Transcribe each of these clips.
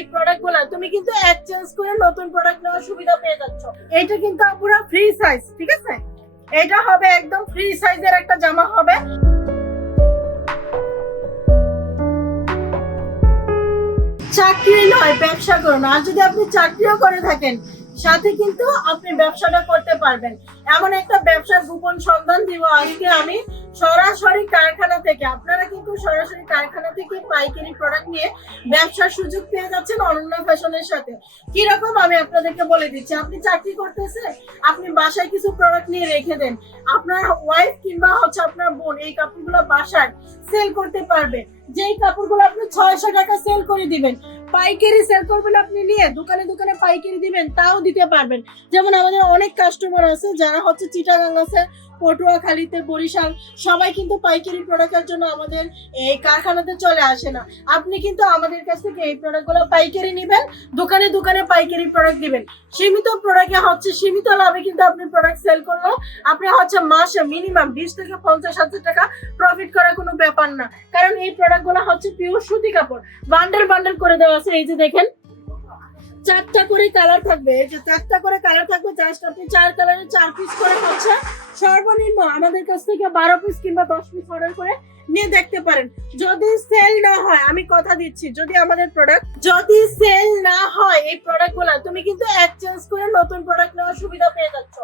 এই প্রোডাক্টগুলা, তুমি কিন্তু এক্সচেঞ্জ করে নতুন প্রোডাক্ট নেওয়ার সুবিধা পেয়ে যাচ্ছ। এটা কিন্তু পুরো ফ্রি সাইজ ঠিক আছে? এটা হবে একদম ফ্রি সাইজের একটা জামা হবে। চাকরি নয়, ব্যবসা করুন আর যদি আপনি চাকরিও করে থাকেন সাথে কিন্তু আপনি ব্যবসাটা করতে পারবেন। এমন একটা ব্যবসার গোপন সন্ধান দিব আজকে আমি। সরাসরি কারখানা থেকে, আপনারা কিন্তু সরাসরি কারখানা থেকে পাইকারি প্রোডাক্ট নিয়ে ব্যবসার সুযোগ পেয়ে যাচ্ছেন অনন্য ফ্যাশনের সাথে। কীরকম আমি আপনাদেরকে বলে দিচ্ছি, আপনি চাকরি করতেছে, আপনি বাসায় কিছু প্রোডাক্ট নিয়ে রেখে দেন। আপনার ওয়াইফ কিংবা হচ্ছে আপনার বোন এই কাপড়গুলো বাসায় সেল করতে পারবে। যেই কাপড়গুলো আপনি ছয়শো টাকা সেল করে দিবেন পাইকারি সেল করবেন আপনি নিয়ে দোকানে দোকানে পাইকারি দিবেন, তাও দিতে পারবেন। যেমন আমাদের অনেক কাস্টমার আছে, যারা হচ্ছে চিটাগাং আছে, পটুয়াখালীতে, বরিশাল, সবাই কিন্তু পাইকারি প্রোডাক্টের জন্য আমাদের এই কারখানাতে চলে আসে না। আপনি কিন্তু আমাদের কাছ থেকে এই প্রোডাক্টগুলো পাইকারি নেবেন, দোকানে দোকানে পাইকারি প্রোডাক্ট দিবেন। সীমিত প্রোডাক্টে হচ্ছে, সীমিত লাভে কিন্তু আপনি প্রোডাক্ট সেল করল, আপনি হচ্ছে মাসে মিনিমাম বিশ থেকে পঞ্চাশ হাজার টাকা প্রফিট করার কোনো ব্যাপার না। এই প্রোডাক্টগুলো হচ্ছে পিওর সুতি কাপড়। বান্ডেল বান্ডেল করে দেওয়া আছে, এই যে দেখেন। চারটা করে কালার থাকবে, এই যে চারটা করে কালার থাকবে জাস্ট আপনি চার কালারের চার পিস করে হচ্ছে, সর্বনিম্ন আমাদের কাছ থেকে বারো পিস কিংবা দশ পিস অর্ডার করে নিয়ে দেখতে পারেন। যদি সেল না হয়, আমি কথা দিচ্ছি, যদি আমাদের প্রোডাক্ট যদি সেল না হয় এই প্রোডাক্টগুলা, তুমি কিন্তু এক্সচেঞ্জ করে নতুন প্রোডাক্ট নেওয়ার সুবিধা পেয়ে যাচ্ছ।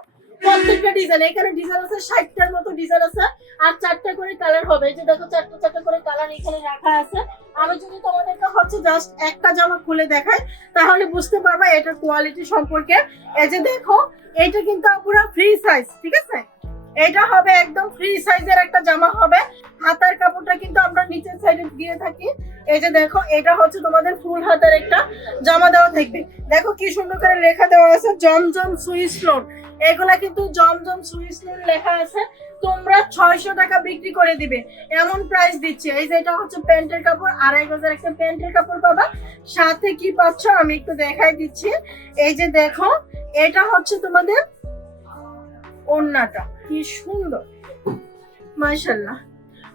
প্রত্যেকটা ডিজাইন এখানে ডিজাইন আছে, ষাটটার মতো ডিজাইন আছে। আর চারটা করে কালার হবে। যে দেখো, চারটা চারটা করে কালার এখানে রাখা আছে। আমি যদি তোমাদেরকে হচ্ছে জাস্ট একটা জামা খুলে দেখাই, তাহলে বুঝতে পারবা এটার কোয়ালিটি সম্পর্কে। এই যে দেখো এটা কিন্তু পুরো ফ্রি সাইজ ঠিক আছে? এটা হবে একদম ফ্রি সাইজের একটা জামা হবে। হাতার কাপড়টা কিন্তু আমরা নিচের সাইডে দিয়ে থাকি। এই যে দেখো, এটা হচ্ছে তোমাদের ফুল হাতের একটা জামা দেওয়া থাকবে। দেখো কি সুন্দর করে লেখা দেওয়া আছে, জমজম সুইস লোন। এগুলা কিন্তু জমজম সুইস লোন লেখা আছে, তোমরা ছয়শো টাকা বিক্রি করে দিবে। এমন প্রাইস দিচ্ছে। এই যে এটা হচ্ছে প্যান্টের কাপড়, আড়াই হাজার একটা প্যান্টের কাপড় পাবা। সাথে কি পাচ্ছ আমি একটু দেখাই দিচ্ছি। এই যে দেখো, এটা হচ্ছে তোমাদের ওড়নাটা। কি সুন্দর। মাশাল্লাহ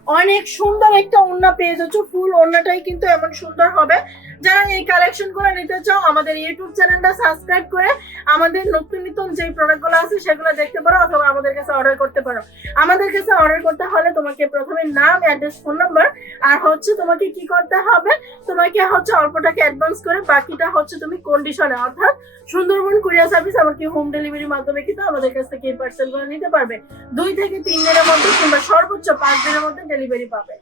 অনেক সুন্দর একটা ওড়না পেয়ে যাচ্ছ। ফুল ওড়নাটাই কিন্তু এমন সুন্দর হবে। যারা এই কালেকশনগুলো নিতে চাও, আমাদের ইউটিউব চ্যানেলটা সাবস্ক্রাইব করে আমাদের নতুন নতুন যে প্রোডাক্টগুলো আছে, সেগুলো দেখতে পারো অথবা আমাদের কাছে অর্ডার করতে পারো। আমাদের কাছে অর্ডার করতে হলে তোমাকে প্রথমে নাম অ্যাড্রেস ফোন নাম্বার আর হচ্ছে তোমাকে কি করতে হবে, তোমাকে হচ্ছে অল্প টাকা অ্যাডভান্স করে বাকিটা হচ্ছে তুমি কন্ডিশনে অর্থাৎ সুন্দরবন কুরিয়ার সার্ভিস এমনকি হোম ডেলিভারির মাধ্যমে কিন্তু আমাদের কাছ থেকে এই পার্সেলগুলো নিতে পারবে। দুই থেকে তিন দিনের মধ্যে কিংবা সর্বোচ্চ পাঁচ দিনের মধ্যে ডেলিভারি পাবে